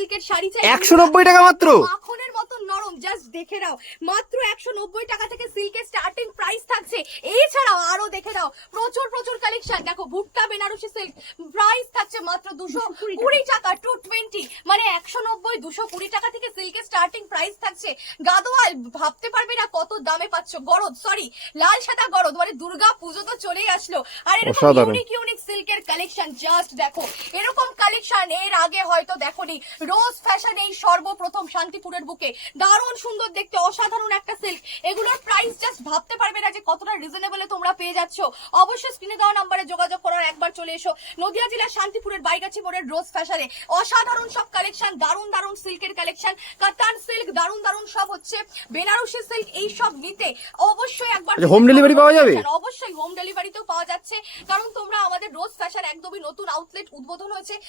সিল্কের শাড়ি চাই 190 টাকা মাত্র, মাখনের মতো নরম, জাস্ট দেখে নাও মাত্র 190 টাকা থেকে সিল্কের স্টার্টিং প্রাইস থাকছে। এছাড়াও আরো দেখে নাও প্রচুর প্রচুর কালেকশন। দেখো ভুট্টা বেনারসি সিল্ক প্রাইস থাকছে মাত্র 220 টাকা, 220, মানে 190 220 টাকা থেকে সিল্কের স্টার্টিং প্রাইস থাকছে। গাদোয়াল ভাবতে পারবে না কত দামে পাচ্ছ। গরদ, সরি লাল সাদা গরদ, মানে দুর্গা পুজো তো চলেই আসলো, আর এরকম ইউনিক ইউনিক সিল্কের কালেকশন জাস্ট দেখো। এরকম কালেকশন এর আগে হয়তো দেখোনি। রোজ ফ্যাশন এই সর্বপ্রথম শান্তিপুরের বুকে, দারুণ সুন্দর দেখতে, অসাধারণ একটা সিল্ক। এগুলোর প্রাইস জাস্ট ভাবতে পারবে না যে কতটা রিজনেবলে তোমরা পেয়ে যাচ্ছ। অবশ্যই স্ক্রিনে দেওয়া নাম্বারে যোগাযোগ করার একবার চলে এসো নদিয়া জেলার শান্তিপুরের বাইগাছি মোড়ের রোজ ফ্যাশনে। অসাধারণ সব কালেকশন, দারুণ দারুণ সিল্কের কালেকশন, কাতান সিল্ক, দারুণ দারুণ সব হচ্ছে বেনারসি সিল্ক। এই সব নিতে অবশ্যই একবার হোম ডেলিভারি পাওয়া যাবে? অবশ্যই হোম ডেলিভারিতেও পাওয়া যাচ্ছে, কারণ তোমরা আমাদের রোজ ফ্যাশন একদমই নতুন আউটলেট উদ্বোধন হয়েছে।